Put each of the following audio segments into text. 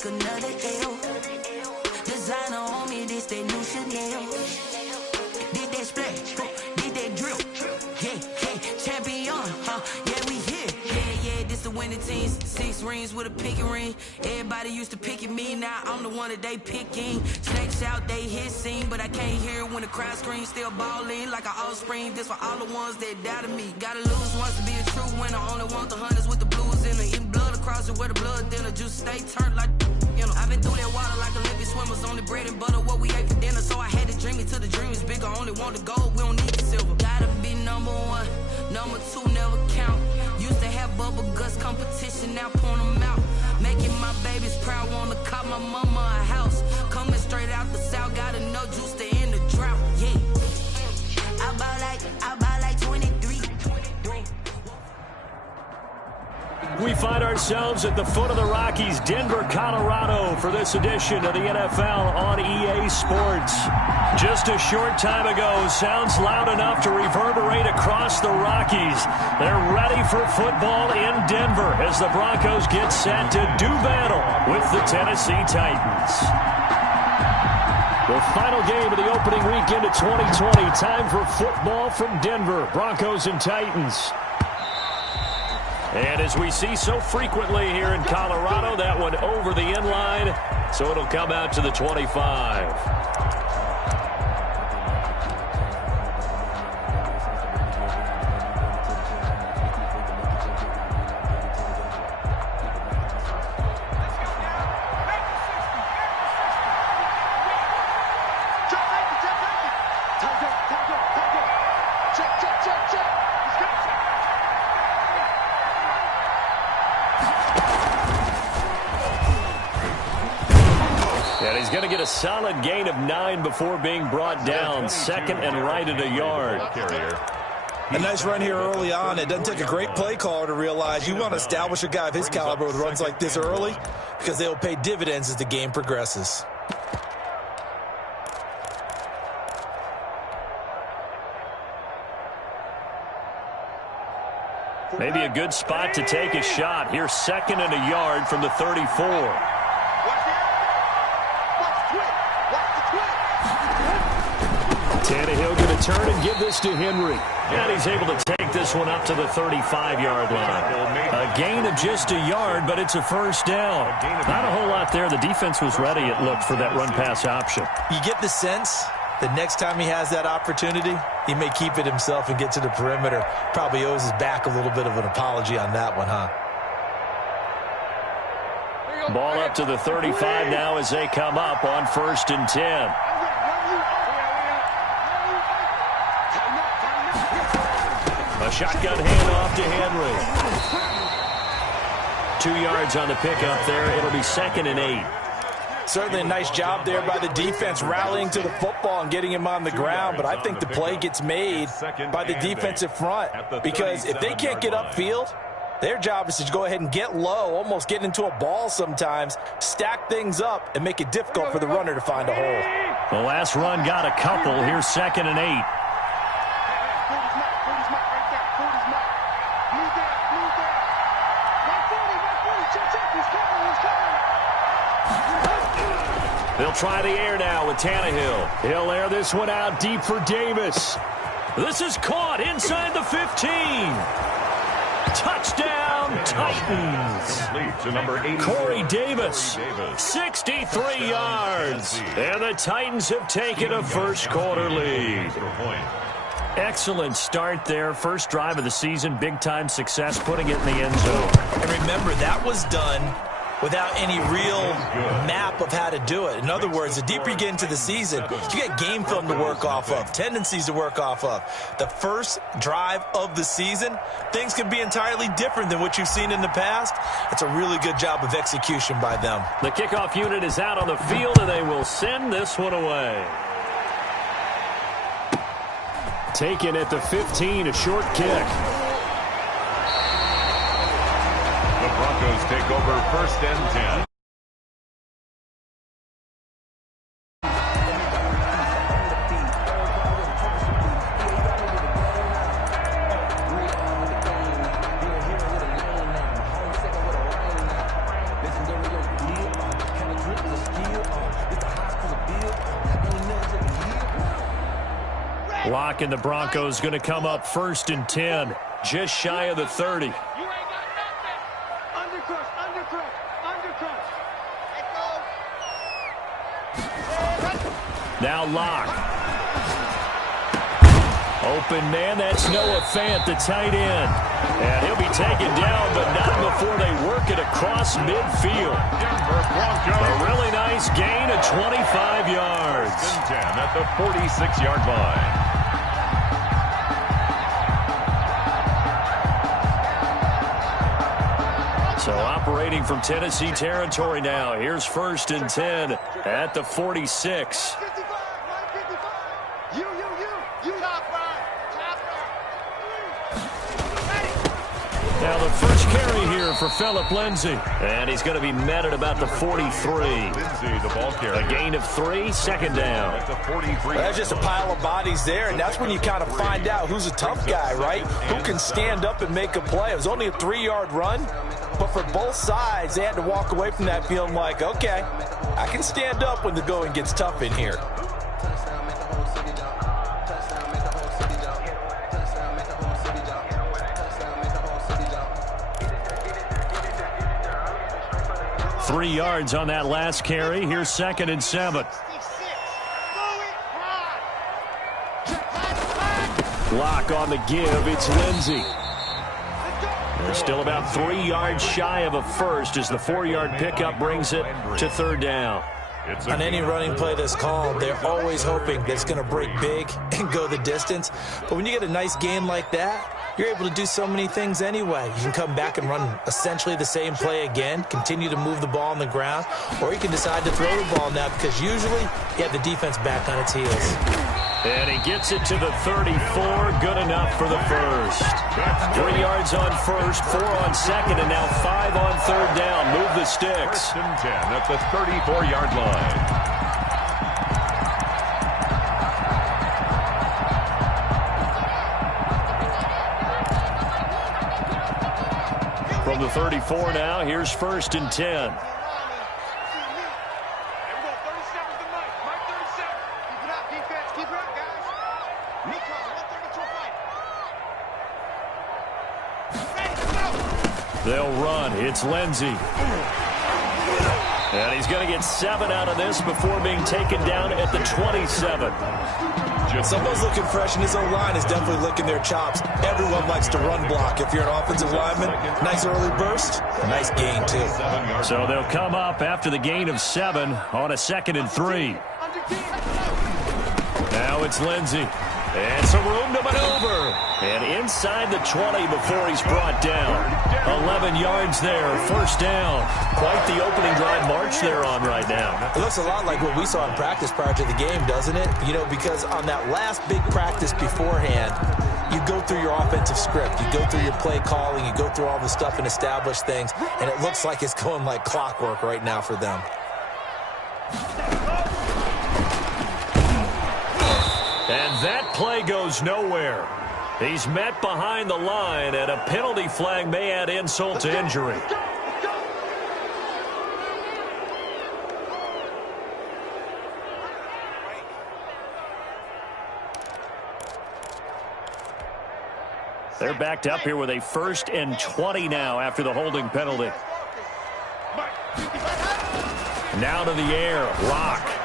take another L. Designer on me, this that new Chanel. Did that splash, did that drill. Yeah, champion, yeah, we here. Yeah, this the winning teams. 6 rings with a pinky ring. Everybody used to picking me, now I'm the one that they picking. Snakes out, they hissing, but I can't hear when the crowd screams. Still balling like an offspring. This for all the ones that doubted me. Gotta lose once to be a true winner. Only want the hunters with the blues in it. Eating blood across it where the blood dinner. Juice stay turned like, you know. I've been through that water like Olympic swimmers. Only bread and butter, what we ate for dinner. So I had to dream it till the dream is bigger. Only want the gold, we don't need the silver. Gotta be number 1, number 2 never count. Used to have bubble guts competition, now point them out. Making my babies proud, wanna cop my mama a house. Coming straight out the south, got enough juice to end the drought. Yeah, I buy like 23. We find ourselves at the foot of the Rockies, Denver, Colorado, for this edition of the NFL on EA Sports. Just a short time ago, sounds loud enough to reverberate across the Rockies. They're ready for football in Denver as the Broncos get set to do battle with the Tennessee Titans. The final game of the opening weekend of 2020. Time for football from Denver. Broncos and Titans. And as we see so frequently here in Colorado, that one over the end line, so it'll come out to the 25. And he's going to get a solid gain of 9 before being brought down. Second and right at a yard. A nice run here early on. It doesn't take a great play caller to realize you want to establish a guy of his caliber with runs like this early because they will pay dividends as the game progresses. Maybe a good spot to take a shot. Here's second and a yard from the 34. Tannehill going to turn and give this to Henry. And he's able to take this one up to the 35-yard line. A gain of just a yard, but it's a first down. Not a whole lot there. The defense was ready, it looked, for that run-pass option. You get the sense that next time he has that opportunity, he may keep it himself and get to the perimeter. Probably owes his back a little bit of an apology on that one, huh? Ball up to the 35 now as they come up on 1st and 10. A shotgun handoff to Henry. 2 yards on the pickup there. It'll be 2nd and 8. Certainly a nice job there by the defense rallying to the football and getting him on the ground, but I think the play gets made by the defensive front because if they can't get upfield, their job is to go ahead and get low, almost get into a ball sometimes, stack things up, and make it difficult for the runner to find a hole. The last run got a couple. Here's 2nd and 8. They'll try the air now with Tannehill. He'll air this one out deep for Davis. This is caught inside the 15. Touchdown, Titans. Corey Davis, 63 yards. And the Titans have taken a first-quarter lead. Excellent start there. First drive of the season, big-time success, putting it in the end zone. And remember, that was done without any real map of how to do it. In other words, the deeper you get into the season, you get game film to work off of, tendencies to work off of. The first drive of the season, things can be entirely different than what you've seen in the past. It's a really good job of execution by them. The kickoff unit is out on the field, and they will send this one away. Taken at the 15, a short kick. The Broncos take over 1st and 10. Clock and the Broncos going to come up 1st and 10, just shy of the 30. You ain't got nothing. Undercrush. Now Locke. Open man, that's Noah Fant, the tight end. And he'll be taken down, but not before they work it across midfield. A really nice gain of 25 yards. 10 at the 46-yard line. So operating from Tennessee territory now. Here's 1st and 10 at the 46. Now the first carry here for Phillip Lindsay. And he's going to be met at about the 43. Lindsay, the ball carrier. A gain of 3, 2nd down. At the 43. That's just a pile of bodies there, and that's when you kind of find out who's a tough guy, right? Who can stand up and make a play. It was only a 3-yard run, but for both sides, they had to walk away from that feeling like, okay, I can stand up when the going gets tough in here. Three yards on that last carry. Here's 2nd and 7. Block on the give. It's Lindsay. They're still about 3 yards shy of a first as the 4-yard pickup brings it to 3rd down. On any running play that's called, they're always hoping that it's going to break big and go the distance. But when you get a nice gain like that, you're able to do so many things anyway. You can come back and run essentially the same play again, continue to move the ball on the ground, or you can decide to throw the ball now because usually you have the defense back on its heels. And he gets it to the 34. Good enough for the first. 3 yards on first, 4 on second, and now 5 on 3rd down. Move the sticks. 1st and 10 at the 34-yard line. From the 34 now, here's 1st and 10. They'll run. It's Lindsay. And he's going to get 7 out of this before being taken down at the 27. Someone's looking fresh, and his O-line is definitely licking their chops. Everyone likes to run block. If you're an offensive lineman, nice early burst, nice gain, too. So they'll come up after the gain of 7 on a 2nd and 3. Now it's Lindsay. And some room to maneuver. And inside the 20 before he's brought down. 11 yards there, 1st down. Quite the opening drive march they're on right now. It looks a lot like what we saw in practice prior to the game, doesn't it? You know, because on that last big practice beforehand, you go through your offensive script. You go through your play calling. You go through all the stuff and establish things. And it looks like it's going like clockwork right now for them. And that play goes nowhere. He's met behind the line, and a penalty flag may add insult to injury. They're backed up here with a 1st and 20 now after the holding penalty. Now to the air, Locke.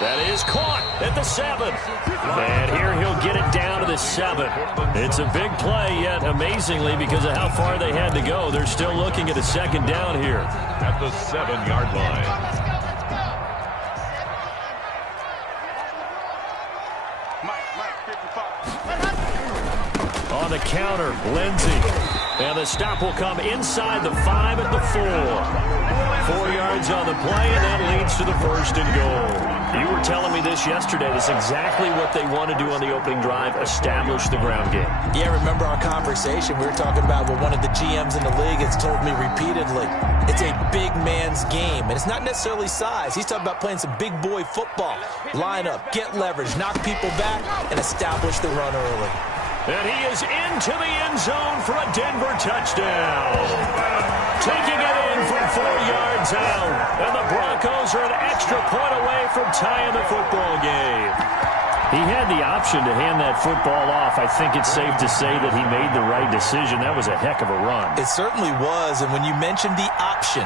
That is caught at the 7. And here he'll get it down to the 7. It's a big play, yet amazingly, because of how far they had to go, they're still looking at a 2nd down here. At the 7-yard line. On the counter, Lindsay. And the stop will come inside the 5 at the 4. 4 yards on the play, and that leads to the 1st and goal. You were telling me this yesterday. That's exactly what they want to do on the opening drive, establish the ground game. Yeah, remember our conversation? We were talking about what one of the GMs in the league has told me repeatedly. It's a big man's game, and it's not necessarily size. He's talking about playing some big boy football. Line up, get leverage, knock people back, and establish the run early. And he is into the end zone for a Denver touchdown. Taking it in from 4 yards out. And the Broncos are an extra point away from tying the football game. He had the option to hand that football off. I think it's safe to say that he made the right decision. That was a heck of a run. It certainly was, and when you mentioned the option,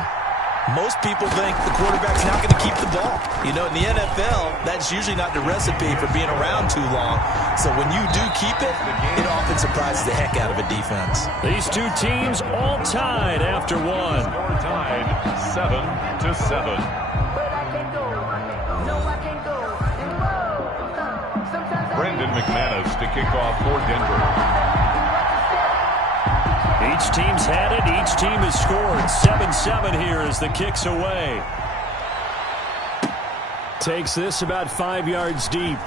most people think the quarterback's not going to keep the ball. You know, in the NFL, that's usually not the recipe for being around too long. So when you do keep it, it often surprises the heck out of a defense. These two teams all tied after one. Score tied 7-7. Brendan McManus to kick off for Denver. Each team's had it. Each team has scored. 7-7 here as the kick's away. Takes this about 5 yards deep.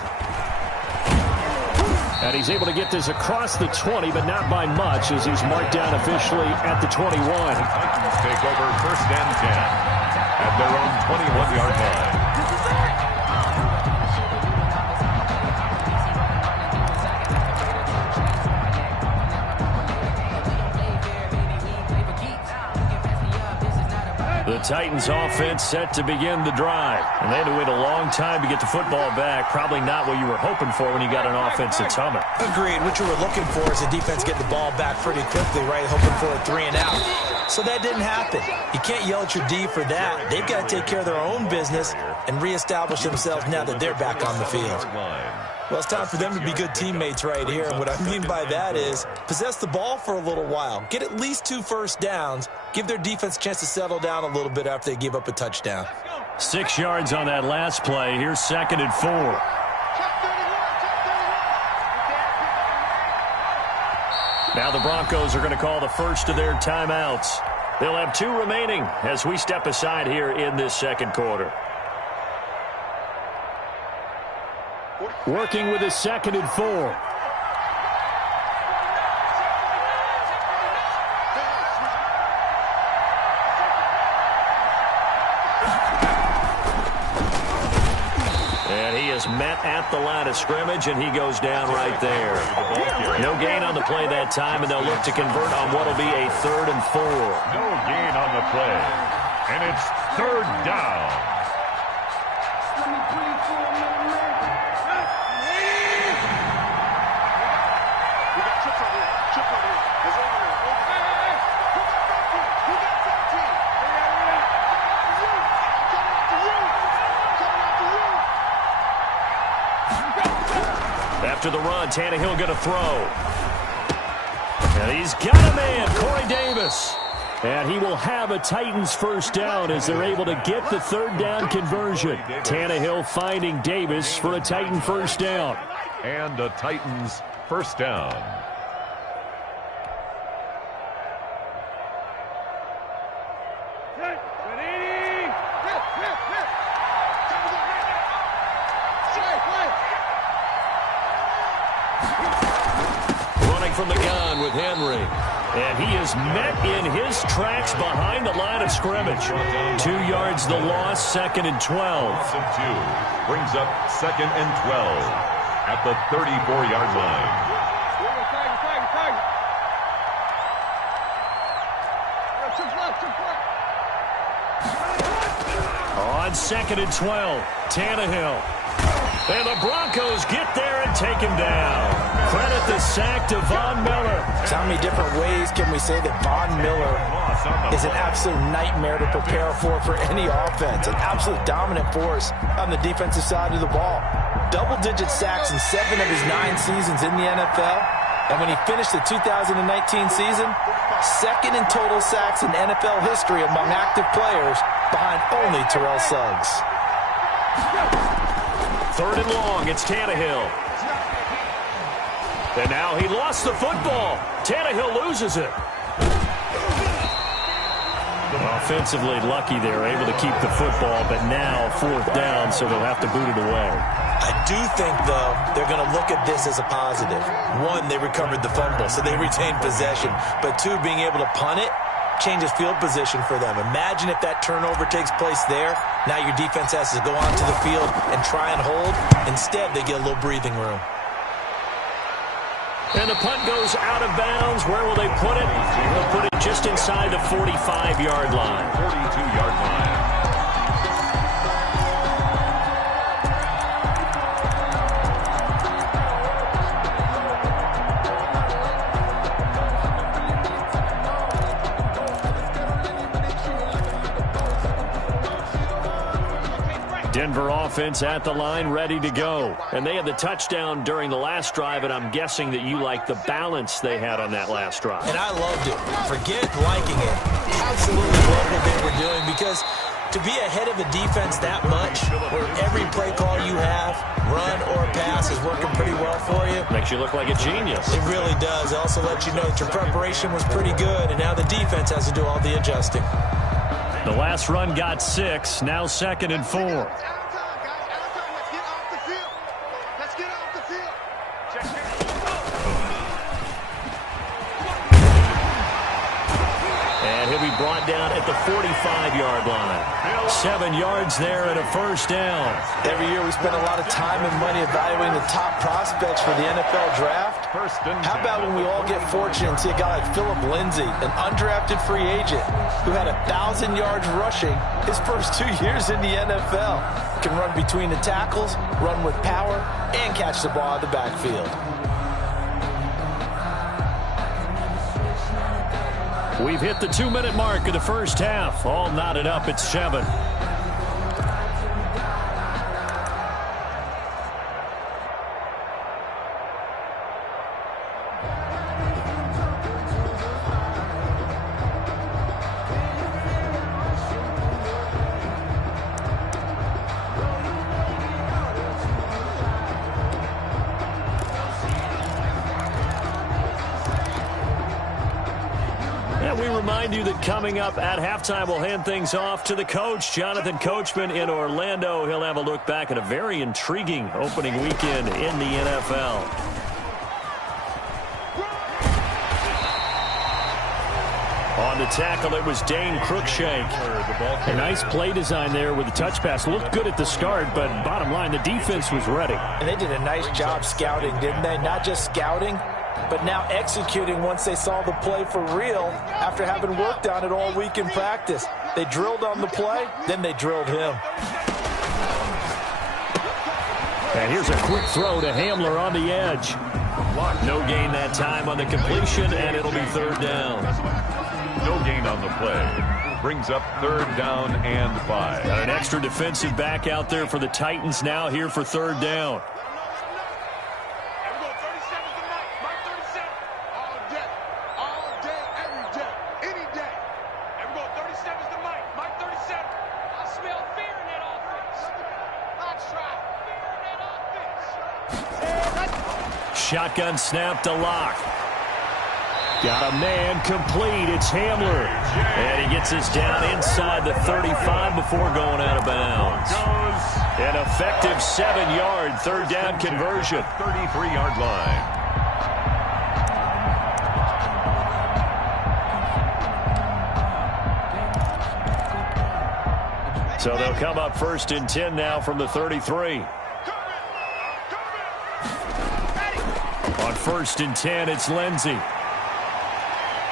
And he's able to get this across the 20, but not by much as he's marked down officially at the 21. The Titans take over 1st and 10 at their own 21-yard line. The Titans offense set to begin the drive. And they had to wait a long time to get the football back. Probably not what you were hoping for when you got an offense that's humming. Agreed. What you were looking for is the defense get the ball back pretty quickly, right? Hoping for a 3-and-out. So that didn't happen. You can't yell at your D for that. They've got to take care of their own business and reestablish themselves now that they're back on the field. Well, it's time for them to be good teammates right here. And what I mean by that is possess the ball for a little while. Get at least 2 first downs. Give their defense a chance to settle down a little bit after they give up a touchdown. 6 yards on that last play. Here's 2nd and 4. Now the Broncos are going to call the first of their timeouts. They'll have 2 remaining as we step aside here in this second quarter. Working with a 2nd and 4. And he is met at the line of scrimmage, and he goes down right there. No gain on the play that time, and they'll look to convert on what will be a 3rd and 4. No gain on the play, and it's 3rd down. After the run, Tannehill going to throw. And he's got a man, Corey Davis. And he will have a Titans first down as they're able to get the 3rd down conversion. Tannehill finding Davis for a Titan first down. And a Titans first down. From the gun with Henry. And he is met in his tracks behind the line of scrimmage. 2 yards the loss, 2nd and 12. Brings up 2nd and 12 at the 34-yard line. On 2nd and 12, Tannehill. And the Broncos get there and take him down. Credit the sack to Von Miller. So how many different ways can we say that Von Miller is an absolute nightmare to prepare for any offense? An absolute dominant force on the defensive side of the ball. Double-digit sacks in 7 of his 9 seasons in the NFL. And when he finished the 2019 season, 2nd in total sacks in NFL history among active players behind only Terrell Suggs. 3rd and long, it's Tannehill. And now he lost the football. Tannehill loses it. Offensively lucky they're able to keep the football, but now 4th down, so they'll have to boot it away. I do think, though, they're going to look at this as a positive. 1, they recovered the fumble, so they retained possession. But 2, being able to punt it changes field position for them. Imagine if that turnover takes place there. Now your defense has to go onto the field and try and hold. Instead, they get a little breathing room. And the punt goes out of bounds. Where will they put it? They'll put it just inside the 45-yard line. 42-yard line. Denver offense at the line, ready to go. And they had the touchdown during the last drive, and I'm guessing that you like the balance they had on that last drive. And I loved it. Forget liking it. Absolutely loved what they were doing, because to be ahead of a defense that much, where every play call you have, run or pass, is working pretty well for you. Makes you look like a genius. It really does. It also lets you know that your preparation was pretty good, and now the defense has to do all the adjusting. The last run got 6, now 2nd and 4. Let's get off the field. Let's get off the field. And he'll be brought down at the 45-yard line. 7 yards there and a first down. Every year we spend a lot of time and money evaluating the top prospects for the NFL draft. How about when we all get fortunate and see a guy like Phillip Lindsay, an undrafted free agent who had 1,000 yards rushing his first 2 years in the NFL. Can run between the tackles, run with power, and catch the ball out of the backfield. We've hit the 2-minute mark of the first half. All knotted up at 7. We remind you that coming up at halftime, we'll hand things off to the coach, Jonathan Coachman in Orlando. He'll have a look back at a very intriguing opening weekend in the NFL. On the tackle, it was Dane Cruikshank. A nice play design there with the touch pass. Looked good at the start, but bottom line, the defense was ready. And they did a nice job scouting, didn't they? Not just scouting, but now executing once they saw the play for real after having worked on it all week in practice. They drilled on the play, then they drilled him. And here's a quick throw to Hamler on the edge. No gain that time on the completion, and it'll be 3rd down. No gain on the play. Brings up 3rd down and 5. Got an extra defensive back out there for the Titans now here for 3rd down. Shotgun snap to Locke. Got a man complete. It's Hamler. And he gets us down inside the 35 before going out of bounds. An effective 7-yard 3rd down conversion. 33-yard line. So they'll come up 1st and 10 now from the 33. On 1st and 10, it's Lindsay.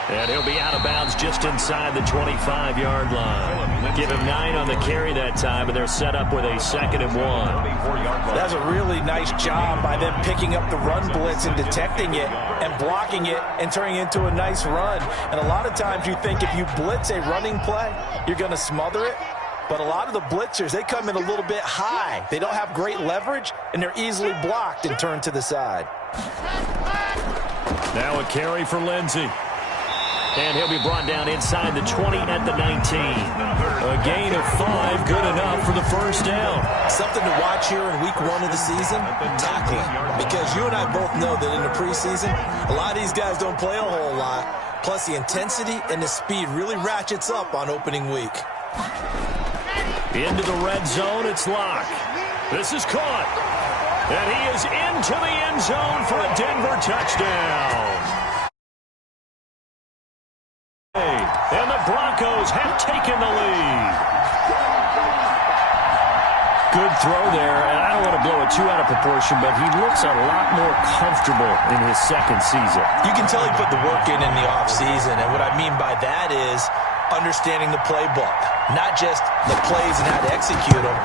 And he'll be out of bounds just inside the 25-yard line. Give him 9 on the carry that time, and they're set up with a 2nd and 1. That's a really nice job by them picking up the run blitz and detecting it and blocking it and turning it into a nice run. And a lot of times you think if you blitz a running play, you're going to smother it. But a lot of the blitzers, they come in a little bit high. They don't have great leverage, and they're easily blocked and turned to the side. Now a carry for Lindsay. And he'll be brought down inside the 20 at the 19. A gain of 5, good enough for the 1st down. Something to watch here in week 1 of the season, tackling. Because you and I both know that in the preseason, a lot of these guys don't play a whole lot. Plus the intensity and the speed really ratchets up on opening week. Into the red zone, it's Locke. This is caught. And he is into the end zone for a Denver touchdown. And the Broncos have taken the lead. Good throw there, and I don't want to blow it too out of proportion, but he looks a lot more comfortable in his 2nd season. You can tell he put the work in the offseason, and what I mean by that is understanding the playbook. Not just the plays and how to execute them,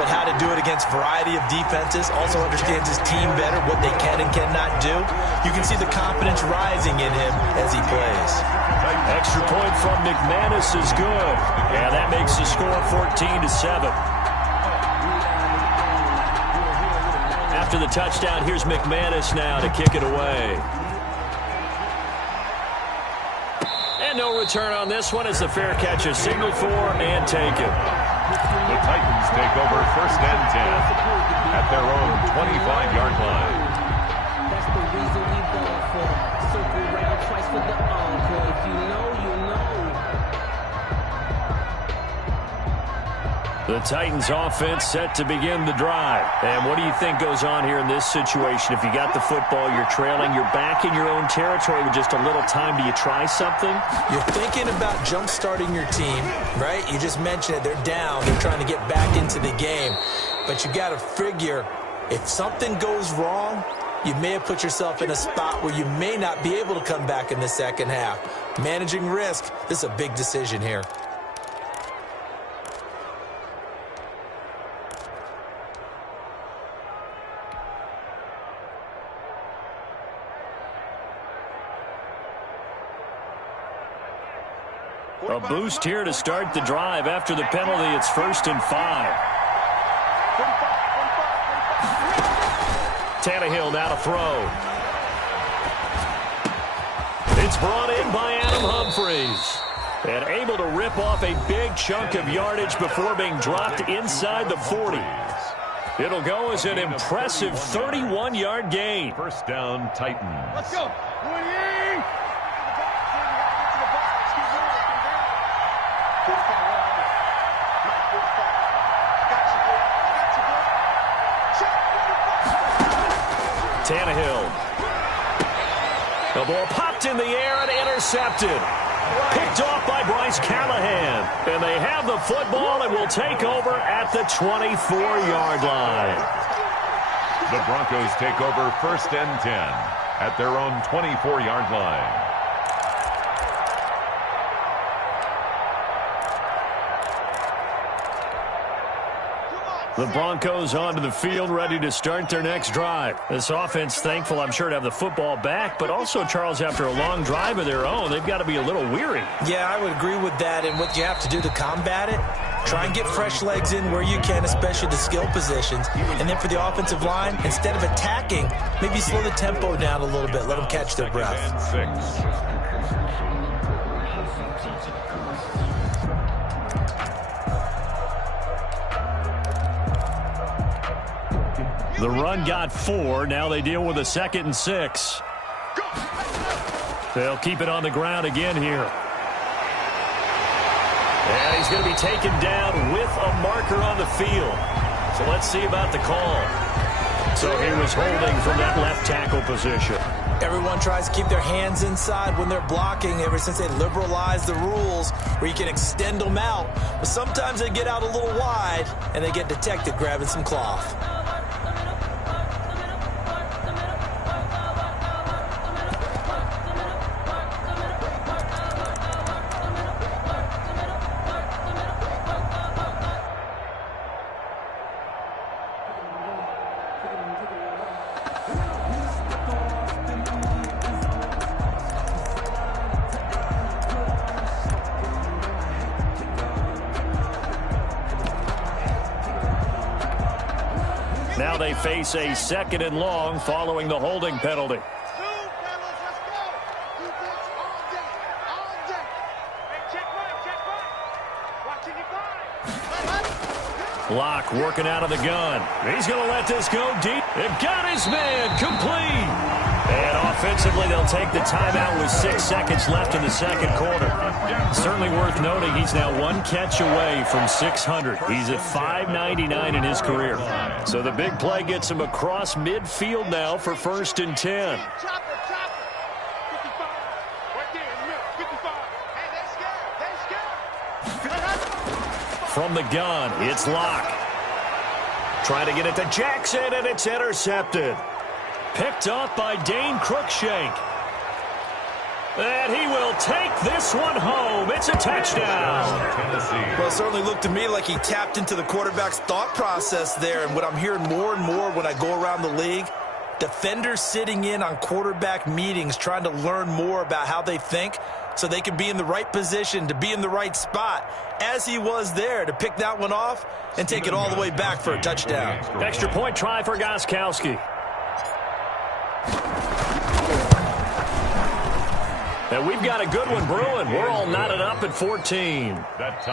but how to do it against a variety of defenses. Also understands his team better, what they can and cannot do. You can see the confidence rising in him as he plays. Extra point from McManus is good. And that makes the score 14-7. after the touchdown. Here's McManus now to kick it away. And no return on this one as the fair catch is signaled for and taken. The Titans take over 1st and 10 at their own 25-yard line. That's the reason we ball for. Circle round twice for the encore. If you know, you know. The Titans offense set to begin the drive. And what do you think goes on here in this situation? If you got the football, you're trailing, you're back in your own territory with just a little time. Do you try something? You're thinking about jump-starting your team, right? You just mentioned it. They're down. They're trying to get back into the game. But you got to figure if something goes wrong, you may have put yourself in a spot where you may not be able to come back in the second half. Managing risk, this is a big decision here. A boost here to start the drive. After the penalty, it's 1st and 5. Tannehill now to throw. It's brought in by Adam Humphries. And able to rip off a big chunk of yardage before being dropped inside the 40. It'll go as an impressive 31-yard gain. 1st down, Titans. Let's go. Tannehill. The ball popped in the air and intercepted. Picked off by Bryce Callahan. And they have the football and will take over at the 24-yard line. The Broncos take over 1st and 10 at their own 24-yard line. The Broncos onto the field, ready to start their next drive. This offense, thankful, I'm sure, to have the football back, but also, Charles, after a long drive of their own, they've got to be a little weary. Yeah, I would agree with that, and what you have to do to combat it, try and get fresh legs in where you can, especially the skill positions. And then for the offensive line, instead of attacking, maybe slow the tempo down a little bit, let them catch their breath. 2nd and 6. The run got 4. Now they deal with a 2nd and 6. They'll keep it on the ground again here. And he's going to be taken down with a marker on the field. So let's see about the call. So he was holding from that left tackle position. Everyone tries to keep their hands inside when they're blocking ever since they liberalized the rules where you can extend them out. But sometimes they get out a little wide and they get detected grabbing some cloth. Now they face a 2nd and long following the holding penalty. Block working out of the gun. He's going to let this go deep. They've got his man complete. And offensively, they'll take the timeout with 6 seconds left in the second quarter. Certainly worth noting he's now 1 catch away from 600. He's at 599 in his career. So the big play gets him across midfield now for 1st and 10. From the gun, it's Locke. Trying to get it to Jackson, and it's intercepted. Picked off by Dane Cruikshank. And he will take this one home. It's a touchdown. Well, it certainly looked to me like he tapped into the quarterback's thought process there. And what I'm hearing more and more when I go around the league, Defenders sitting in on quarterback meetings trying to learn more about how they think so they can be in the right position to be in the right spot, as he was there to pick that one off and take it all the way back for a touchdown. Extra point try for Gostkowski. And we've got a good one brewing. We're all knotted up at 14.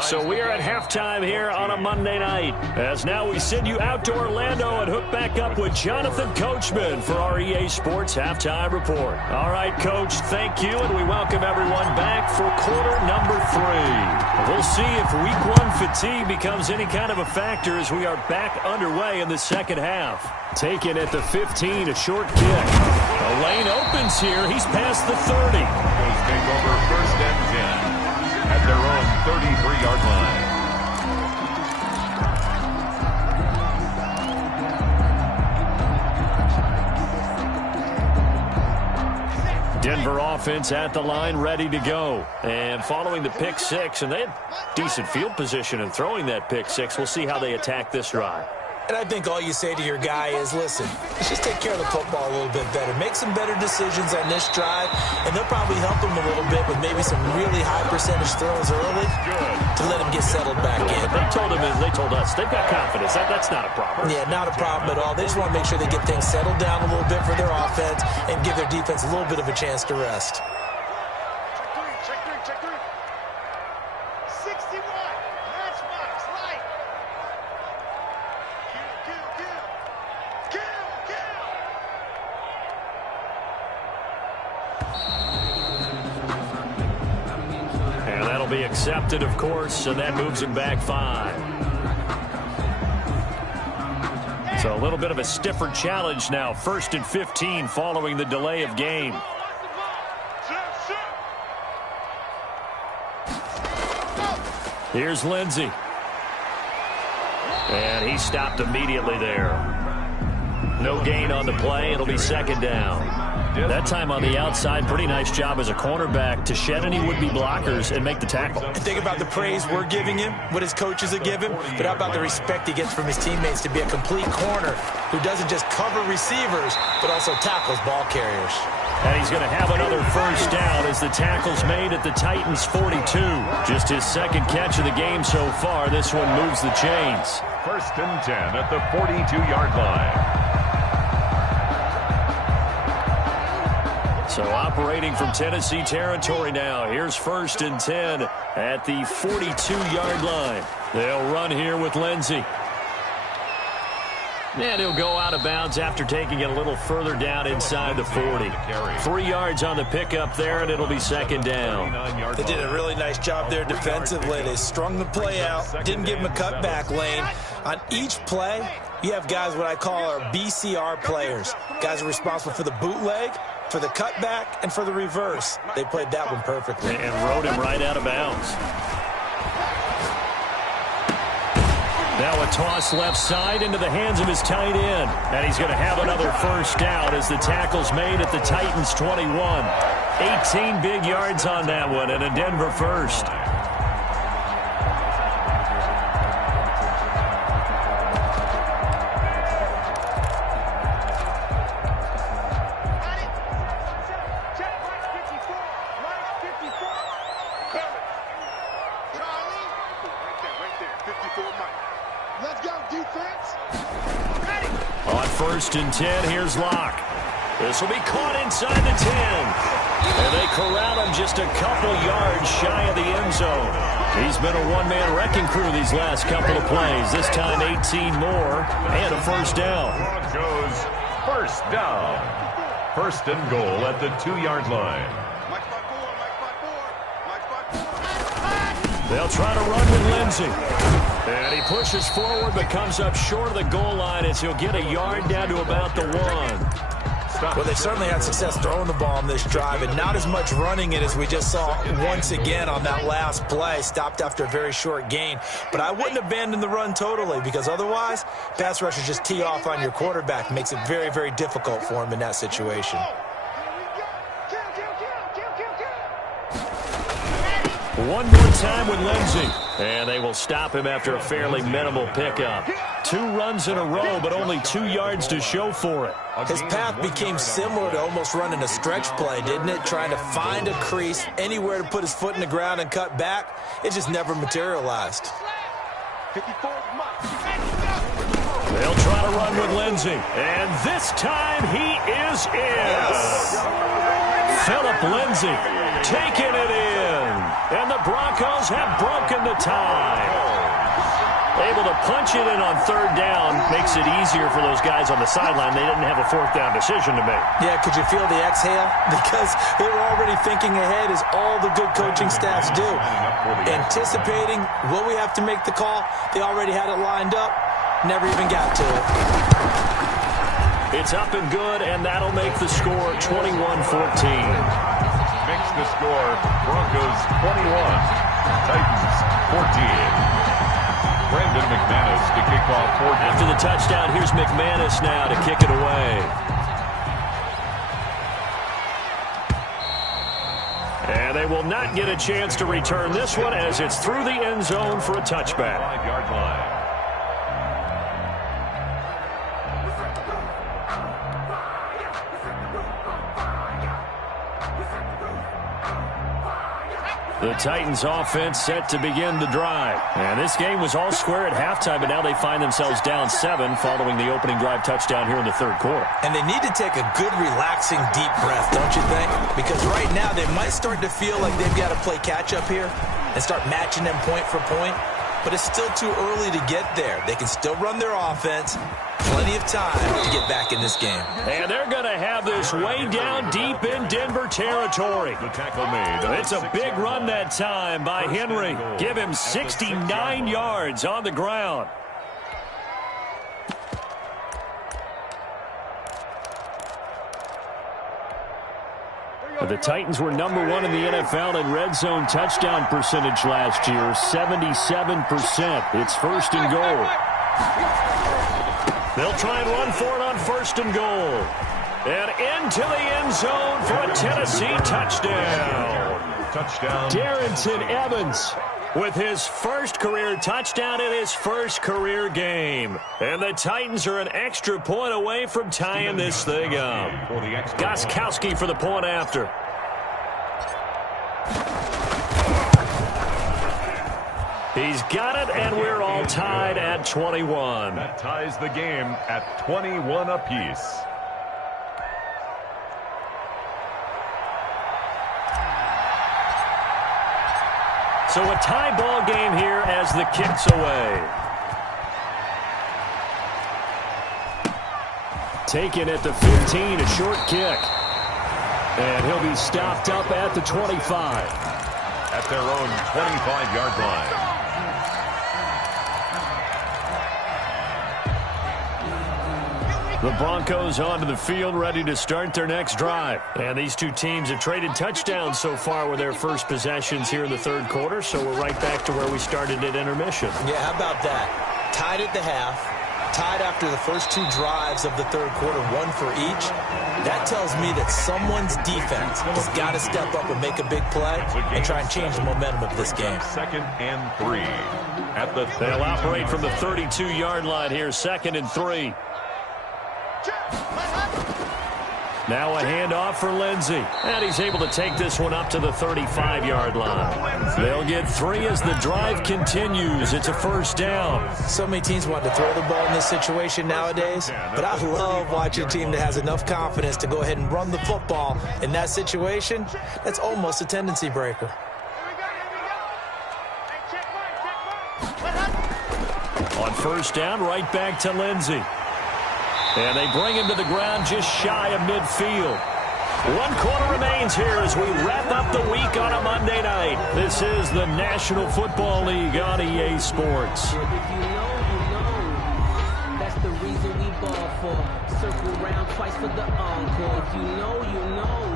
So we are at halftime here on a Monday night. As now we send you out to Orlando and hook back up with Jonathan Coachman for our EA Sports Halftime Report. All right, Coach, thank you, and we welcome everyone back for quarter number 3. We'll see if week 1 fatigue becomes any kind of a factor as we are back underway in the second half. Taken at the 15, a short kick. The lane opens here. He's past the 30. Take over first and 10 at their own 33-yard line. Denver offense at the line, ready to go. And following the pick 6, and they had decent field position in throwing that pick 6. We'll see how they attack this drive. And I think all you say to your guy is, listen, let's just take care of the football a little bit better. Make some better decisions on this drive, and they'll probably help him a little bit with maybe some really high percentage throws early to let him get settled back in. But they told us they've got confidence. That's not a problem. Yeah, not a problem at all. They just want to make sure they get things settled down a little bit for their offense and give their defense a little bit of a chance to rest. Check three. 61. Matchbox, light. Kill. And that'll be accepted, of course, and that moves him back 5. So a little bit of a stiffer challenge now. 1st and 15 following the delay of game. Here's Lindsey. And he stopped immediately there. No gain on the play. It'll be second down. That time on the outside, pretty nice job as a cornerback to shed any would-be blockers and make the tackle. And think about the praise we're giving him, what his coaches are giving, but how about the respect he gets from his teammates to be a complete corner who doesn't just cover receivers, but also tackles ball carriers. And he's going to have another first down as the tackle's made at the Titans' 42. Just his second catch of the game so far. This one moves the chains. 1st and 10 at the 42-yard line. So operating from Tennessee territory now. Here's 1st and 10 at the 42-yard line. They'll run here with Lindsey. And he'll go out of bounds after taking it a little further down inside the 40. 3 yards on the pickup there, and it'll be second down. They did a really nice job there defensively. They strung the play out, didn't give him a cutback lane. On each play, you have guys what I call our BCR players. Guys are responsible for the bootleg, for the cutback, and for the reverse. They played that one perfectly. And rode him right out of bounds. Now a toss left side into the hands of his tight end. And he's going to have another first down as the tackle's made at the Titans' 21. 18 big yards on that one and a Denver first. On 1st and 10, here's Locke. This will be caught inside the 10. And they corral him just a couple yards shy of the end zone. He's been a one-man wrecking crew these last couple of plays. This time 18 more and a first down. Broncos first down. 1st and goal at the 2-yard line. They'll try to run with Lindsey. And he pushes forward but comes up short of the goal line as he'll get a yard down to about the 1. Well, they certainly had success throwing the ball on this drive and not as much running it as we just saw once again on that last play. Stopped after a very short gain. But I wouldn't abandon the run totally because otherwise, pass rushers just tee off on your quarterback. Makes it very, very difficult for him in that situation. One more time with Lindsey. And they will stop him after a fairly minimal pickup. 2 runs in a row, but only 2 yards to show for it. His path became similar to almost running a stretch play, didn't it? Trying to find a crease, anywhere to put his foot in the ground and cut back. It just never materialized. They'll try to run with Lindsey. And this time he is in. Yes. Phillip Lindsey taking it in. And the Broncos have broken the tie. Able to punch it in on 3rd down makes it easier for those guys on the sideline. They didn't have a 4th down decision to make. Yeah, could you feel the exhale? Because they were already thinking ahead, as all the good coaching staffs do. Anticipating, will we have to make the call? They already had it lined up. Never even got to it. It's up and good, and that'll make the score 21-14. Makes the score Broncos 21, Titans 14. Brandon McManus to kick off for them. After the touchdown, here's McManus now to kick it away. And they will not get a chance to return this one as it's through the end zone for a touchback. 5-yard line. The Titans offense set to begin the drive. And this game was all square at halftime, but now they find themselves down 7 following the opening drive touchdown here in the 3rd quarter. And they need to take a good, relaxing, deep breath, don't you think? Because right now they might start to feel like they've got to play catch-up here and start matching them point for point. But it's still too early to get there. They can still run their offense. Plenty of time to get back in this game. And they're going to have this way down deep in Denver territory. The tackle made. It's a big run that time by Henry. Give him 69 yards on the ground. The Titans were number 1 in the NFL in red zone touchdown percentage last year, 77%. It's 1st and goal. They'll try and run for it on 1st and goal. And into the end zone for a Tennessee touchdown. Touchdown. Darrington Evans with his first career touchdown in his first career game. And the Titans are an extra point away from tying this thing up. Gostkowski for the point after. He's got it, and we're all tied at 21. That ties the game at 21 apiece. So a tie ball game here as the kick's away. Taken at the 15, a short kick. And he'll be stopped up at the 25. At their own 25-yard line. The Broncos onto the field, ready to start their next drive. And these two teams have traded touchdowns so far with their first possessions here in the 3rd quarter, so we're right back to where we started at intermission. Yeah, how about that? Tied at the half, tied after the first 2 drives of the 3rd quarter, 1 for each. That tells me that someone's defense has got to step up and make a big play and try and change the momentum of this game. 2nd and 3. At the They'll operate from the 32-yard line here, 2nd and 3. Now a handoff for Lindsey. And he's able to take this one up to the 35-yard line. They'll get 3 as the drive continues. It's a 1st down. So many teams want to throw the ball in this situation nowadays, but I love watching a team that has enough confidence to go ahead and run the football. In that situation, that's almost a tendency breaker. On 1st down, right back to Lindsey. And they bring him to the ground just shy of midfield. 1 quarter remains here as we wrap up the week on a Monday night. This is the National Football League on EA Sports. If you know, you know. That's the reason we ball for. Circle round twice for the encore. If you know, you know.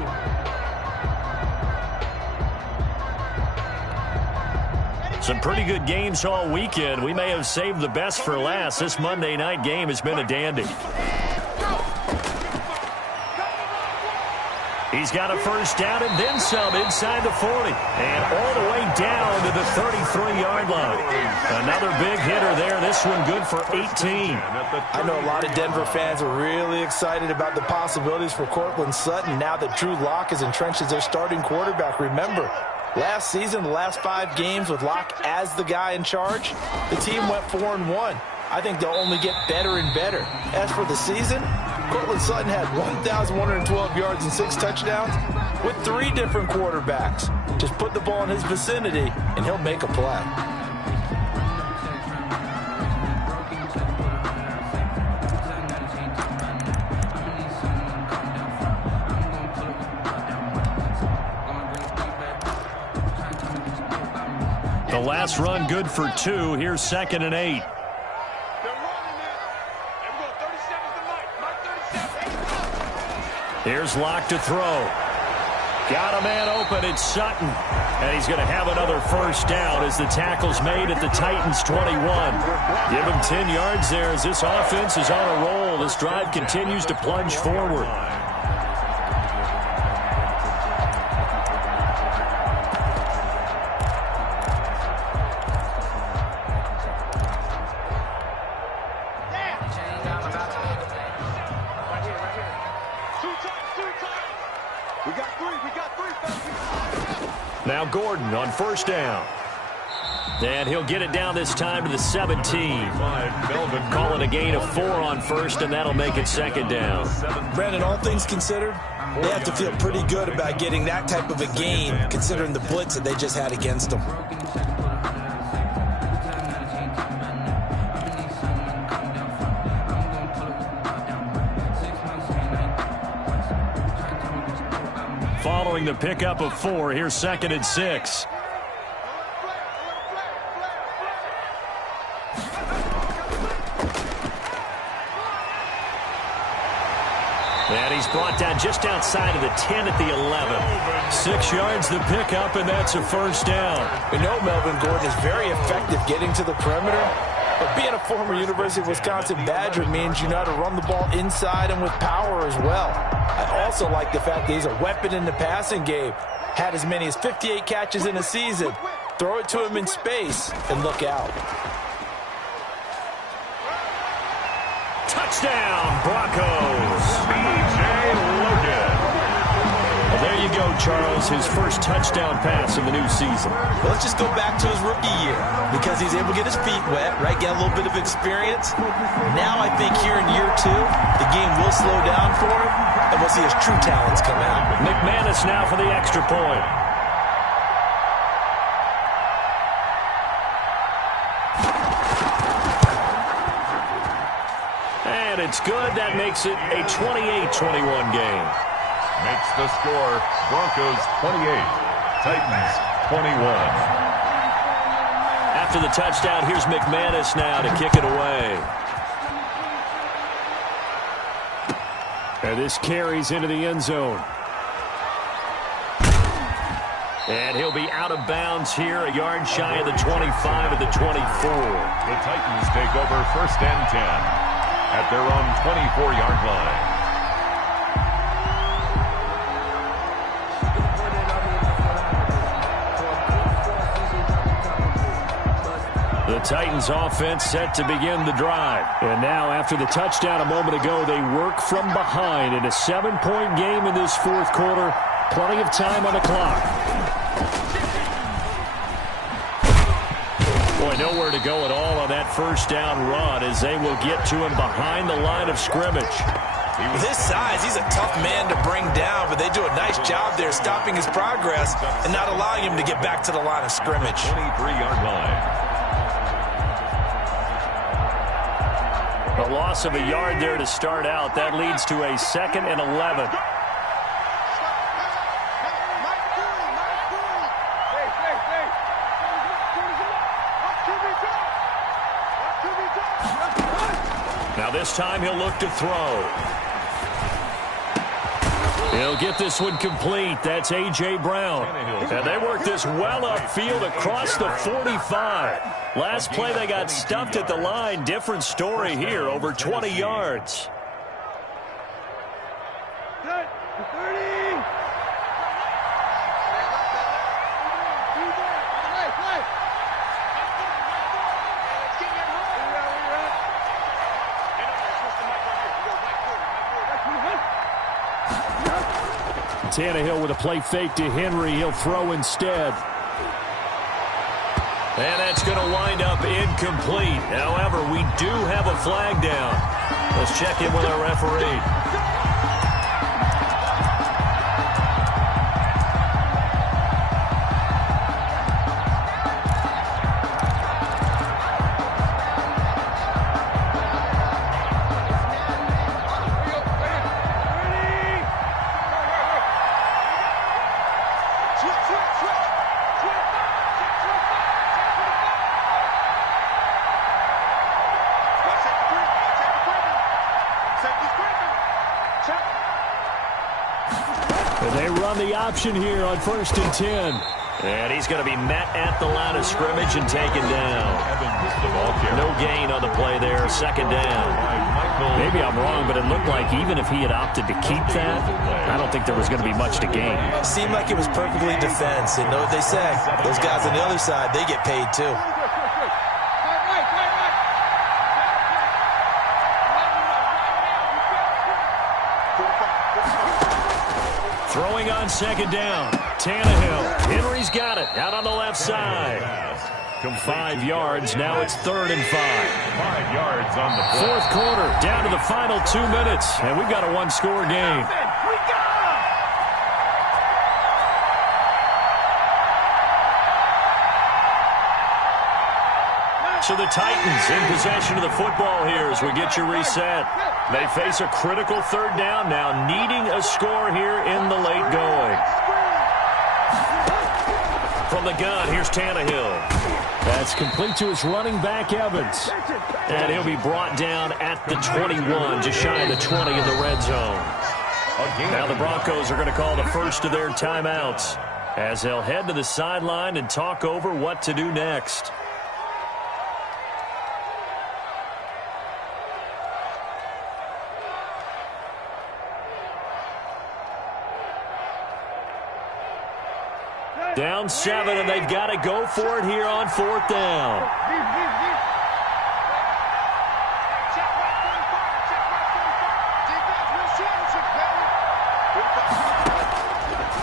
Some pretty good games all weekend. We may have saved the best for last. This Monday night game has been a dandy. He's got a first down and then some inside the 40. And all the way down to the 33-yard line. Another big hitter there. This one good for 18. I know a lot of Denver fans are really excited about the possibilities for Courtland Sutton now that Drew Lock is entrenched as their starting quarterback. Remember, last season, the last 5 games with Lock as the guy in charge, the team went 4-1. I think they'll only get better and better. As for the season, Courtland Sutton had 1,112 yards and 6 touchdowns with 3 different quarterbacks. Just put the ball in his vicinity, and he'll make a play. The last run good for 2. Here's 2nd and 8. Here's Locke to throw. Got a man open. It's Sutton. And he's going to have another first down as the tackle's made at the Titans' 21. Give him 10 yards there as this offense is on a roll. This drive continues to plunge forward. Now Gordon on first down. And he'll get it down this time to the 17. Call it a gain of 4 on first, and that'll make it 2nd down. Brandon, all things considered, they have to feel pretty good about getting that type of a gain, considering the blitz that they just had against them. Following the pickup of 4, here's 2nd and 6. And he's brought down just outside of the 10 at the 11. 6 yards the pickup, and that's a first down. We know Melvin Gordon is very effective getting to the perimeter, but being a former University of Wisconsin Badger means you know how to run the ball inside and with power as well. I also like the fact that he's a weapon in the passing game. Had as many as 58 catches in a season. Throw it to him in space and look out. Touchdown, Broncos. Well, there you go, Charles. His first touchdown pass of the new season. Well, let's just go back to his rookie year because he's able to get his feet wet, right? Get a little bit of experience. Now I think here in year 2, the game will slow down for him, and we'll see his true talents come out. McManus now for the extra point. And it's good. That makes it a 28-21 game. Makes the score Broncos 28, Titans 21. After the touchdown, here's McManus now to kick it away. And this carries into the end zone. And he'll be out of bounds here, a yard shy of the 25 of the 24. The Titans take over 1st and 10 at their own 24-yard line. The Titans offense set to begin the drive. And now after the touchdown a moment ago, they work from behind in a 7-point game in this 4th quarter. Plenty of time on the clock. Boy, nowhere to go at all on that first down run as they will get to him behind the line of scrimmage. With his size, he's a tough man to bring down, but they do a nice job there stopping his progress and not allowing him to get back to the line of scrimmage. 23-yard line. A loss of a yard there to start out. That leads to a 2nd and 11. Now this time he'll look to throw. He'll get this one complete. That's A.J. Brown. And they work this well upfield across the 45. Last play they got stuffed at the line. Different story here, over 20 yards. Tannehill with a play fake to Henry. He'll throw instead. And that's going to wind up incomplete. However, we do have a flag down. Let's check in with our referee. And they run the option here on 1st and 10. And he's going to be met at the line of scrimmage and taken down. No gain on the play there, 2nd down. Maybe I'm wrong, but it looked like even if he had opted to keep that, I don't think there was going to be much to gain. It seemed like it was perfectly defense. And know what they say, those guys on the other side, they get paid too. Throwing on 2nd down. Tannehill. Henry's got it. Out on the left side. 5 yards. Now it's 3rd and 5. 5 yards on the play. 4th quarter. Down to the final 2 minutes. And we've got a one-score game. So the Titans in possession of the football here as we get you reset. They face a critical 3rd down now, needing a score here in the late going. From the gun, here's Tannehill. That's complete to his running back, Evans. And he'll be brought down at the 21, just shy of the 20 in the red zone. Now the Broncos are going to call the first of their timeouts as they'll head to the sideline and talk over what to do next. Down 7, and they've got to go for it here on 4th down.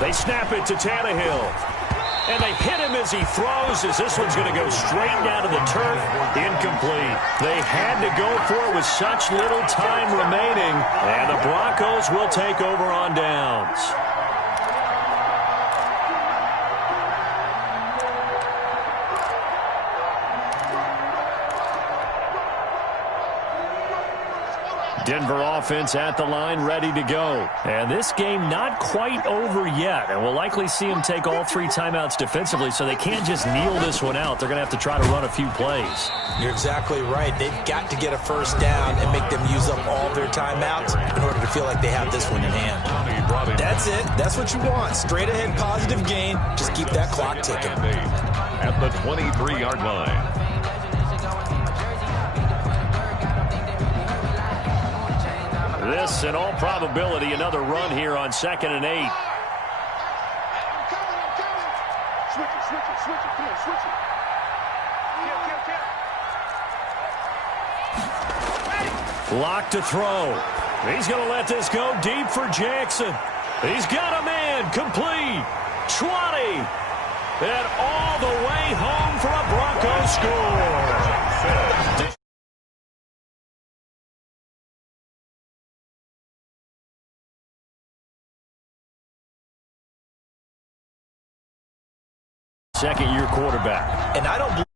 They snap it to Tannehill. And they hit him as he throws, as this one's going to go straight down to the turf. Incomplete. They had to go for it with such little time remaining. And the Broncos will take over on downs. Denver offense at the line, ready to go. And this game not quite over yet. And we'll likely see them take all 3 timeouts defensively, so they can't just kneel this one out. They're going to have to try to run a few plays. You're exactly right. They've got to get a 1st down and make them use up all their timeouts in order to feel like they have this one in hand. That's it. That's what you want. Straight ahead positive gain. Just keep that clock ticking. At the 23-yard line. This, in all probability, another run here on 2nd and 8. I'm coming. Switch it. Come on, switch it. Kill. Lock to throw. He's going to let this go deep for Jackson. He's got a man. Complete. 20. And all the way home for a Broncos score. Second-year quarterback. And I don't